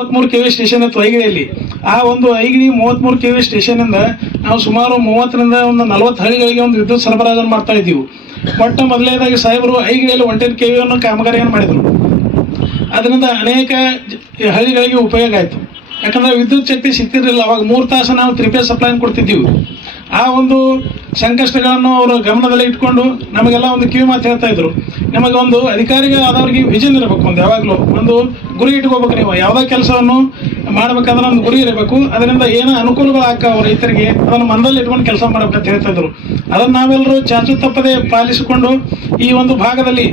33 KV station ಇತ್ತು ಐಗಿಳಿಯಲ್ಲಿ. ಆ ಒಂದು ಐಗಿಳಿ 33 ಕೆವಿ ಸ್ಟೇಷನ್ ಇಂದ ನಾವು ಸುಮಾರು 30ರಿಂದ 40 ಹಳ್ಳಿಗಳಿಗೆ ಒಂದು ವಿದ್ಯುತ್ ಸರಬರಾಜು ಮಾಡ್ತಾ ಇದ್ದೀವಿ. ಮೊಟ್ಟ ಮೊದಲನೇದಾಗಿ ಸಾಹೇಬರು ಐಗಿಳಿಯಲ್ಲಿ 110 ಕೆವಿಯನ್ನು ಕಾಮಗಾರಿಯನ್ನು ಮಾಡಿದರು. ಅದರಿಂದ ಅನೇಕ ಹಳ್ಳಿಗಳಿಗೆ ಉಪಯೋಗ ಆಯಿತು. ಯಾಕಂದ್ರೆ ವಿದ್ಯುತ್ ಶಕ್ತಿ ಸಿಗ್ತಿರಲಿಲ್ಲ. ಅವಾಗ 3 ತಾಸು ನಾವು 3 ಫೇಸ್ ಸಪ್ಲೈ ಕೊಡ್ತಿದ್ದೀವಿ. ಆ ಒಂದು ಸಂಕಷ್ಟಗಳನ್ನು ಅವರು ಗಮನದಲ್ಲಿ ಇಟ್ಕೊಂಡು ನಮಗೆಲ್ಲ ಒಂದು ಕಿವಿ ಮಾತು ಹೇಳ್ತಾ ಇದ್ರು. ನಮಗೆ ಒಂದು ಅಧಿಕಾರಿಗೆ ಆದವ್ರಿಗೆ ವಿಷನ್ ಇರಬೇಕು, ಒಂದು ಯಾವಾಗಲೂ ಒಂದು ಗುರಿ ಇಟ್ಕೋಬೇಕು. ನೀವು ಯಾವುದೇ ಕೆಲಸವನ್ನು ಮಾಡ್ಬೇಕಾದ್ರೆ ಒಂದು ಗುರಿ ಇರಬೇಕು. ಅದರಿಂದ ಏನೋ ಅನುಕೂಲಗಳು ಆಗ್ತಾವ ರೈತರಿಗೆ, ಅದನ್ನು ಮನದಲ್ಲಿ ಇಟ್ಕೊಂಡು ಕೆಲಸ ಮಾಡ್ಬೇಕಂತ ಹೇಳ್ತಾ ಇದ್ರು. ಅದನ್ನು ನಾವೆಲ್ಲರೂ ಚಾಚು ತಪ್ಪದೆ ಪಾಲಿಸಿಕೊಂಡು ಈ ಒಂದು ಭಾಗದಲ್ಲಿ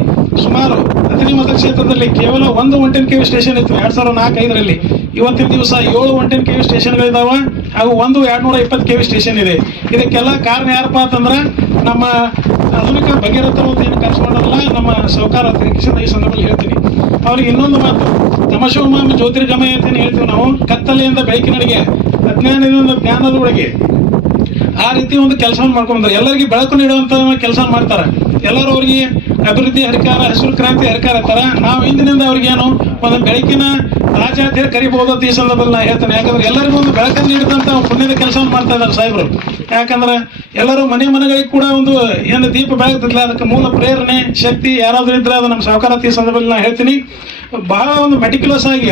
ಸುಮಾರು ಅಥಣಿ ಮತಕ್ಷೇತ್ರದಲ್ಲಿ ಕೇವಲ ಒಂದು 110 ಕೆವಿ ಸ್ಟೇಷನ್ ಇತ್ತು 2004-05ರಲ್ಲಿ. ಇವತ್ತಿನ ದಿವಸ 7 110 ಕೆವಿ ಸ್ಟೇಷನ್ಗಳಿದ್ದಾವೆ ಹಾಗೂ ಒಂದು 220 ಕೆವಿ ಸ್ಟೇಷನ್ ಇದೆ. ಇದಕ್ಕೆಲ್ಲ ಕಾರಣ ಯಾರಪ್ಪ ಅಂತಂದ್ರೆ ನಮ್ಮ ಆಧುನಿಕ ಭಗೀರಥ ಅಂತ ಏನು ಕರೆಸ್ಕೊಂಡಲ್ಲ ನಮ್ಮ ಸಹಕಾರ ಕಿಶನ್ ಈ ಸಂದರ್ಭದಲ್ಲಿ ಹೇಳ್ತೀನಿ. ಅವ್ರಿಗೆ ಇನ್ನೊಂದು ಮಾತು, ತಮಶೋಮಾಮ ಜ್ಯೋತಿರ್ಗಮಯ ಅಂತ ಹೇಳ್ತೀವಿ ನಾವು. ಕತ್ತಲೆಯಿಂದ ಬೆಳಕಿನಡೆಗೆ, ಅಜ್ಞಾನದಿಂದ ಜ್ಞಾನದೊಳಗೆ, ಆ ರೀತಿ ಒಂದು ಕೆಲಸವನ್ನು ಮಾಡ್ಕೊಂಡ್ಬಂದ್ರೆ ಎಲ್ಲರಿಗೆ ಬೆಳಕು ನೀಡುವಂತ ಕೆಲಸ ಮಾಡ್ತಾರೆ. ಎಲ್ಲರೂ ಅವ್ರಿಗೆ ಅಭಿವೃದ್ಧಿ ಹರಿಕಾರ, ಹಸಿರು ಕ್ರಾಂತಿ ಹರಿಕಾರ ಇರ್ತಾರ. ನಾವು ಇಂದಿನಿಂದ ಅವ್ರಿಗೇನು ಒಂದು ಬೆಳಕಿನ ರಾಜ ಅಂತ ಹೇಳಿ ಕರಿಬಹುದು ಅಂತ ಈ ಸಂದರ್ಭದಲ್ಲಿ ನಾ ಹೇಳ್ತೇನೆ. ಯಾಕಂದ್ರೆ ಎಲ್ಲರಿಗೂ ಒಂದು ಬೆಳಕನ್ನು ನೀಡಿದಂತ ಪುಣ್ಯದ ಕೆಲಸವನ್ನು ಮಾಡ್ತಾ ಇದ್ದಾರೆ ಸಾಹೇಬರು. ಯಾಕಂದ್ರೆ ಎಲ್ಲರೂ ಮನೆಗಳಿಗೆ ಕೂಡ ಒಂದು ಏನು ದೀಪ ಬೆಳಗ್ತಿಲ್ಲ, ಅದಕ್ಕೆ ಮೂಲ ಪ್ರೇರಣೆ ಶಕ್ತಿ ಯಾರಾದ್ರೂ ಇದ್ರೆ ಅದು ನಮ್ಮ ಸಹಕಾರ ಈ ಸಂದರ್ಭದಲ್ಲಿ ನಾ ಹೇಳ್ತೀನಿ. ಬಹಳ ಒಂದು ಮೆಟಿಕ್ಯುಲಸ್ ಆಗಿ